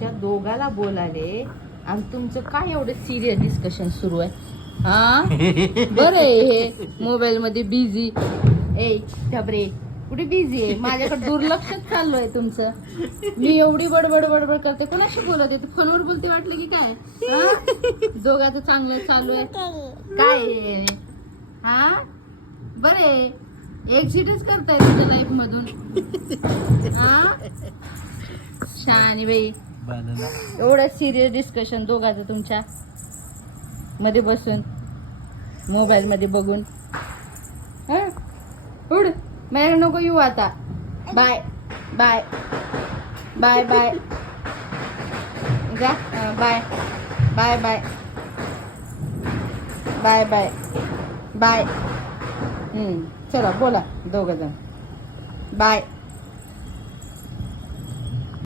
तुमच्या दोघाला बोलाले आणि तुमचं काय एवढं सिरियस डिस्कशन सुरू आहे? हा बरं आहे हे मोबाईल मध्ये बिझी. ए घबरे कुठे बिझी आहे? माझ्याकडे दुर्लक्षच चाललोय तुमचं. मी एवढी बडबड बडबड करते, कोणाशी बोलत आहे? फोनवर बोलते वाटलं की काय? हा? दोघांचं चांगलं चालू आहे काय आहे? हा बरे एक्झिटच करताय तुझ्या लाईफ मधून. हा शहाणी बाई, एवढं सिरियस डिस्कशन दोघांचं तुमच्या मध्ये बसून मोबाईल मध्ये बघून. हा उड माझ्याकडे नको येऊ आता. बाय बाय बाय बाय जा. Bye bye bye bye bye bye. चला बोला दोघं जण. बाय.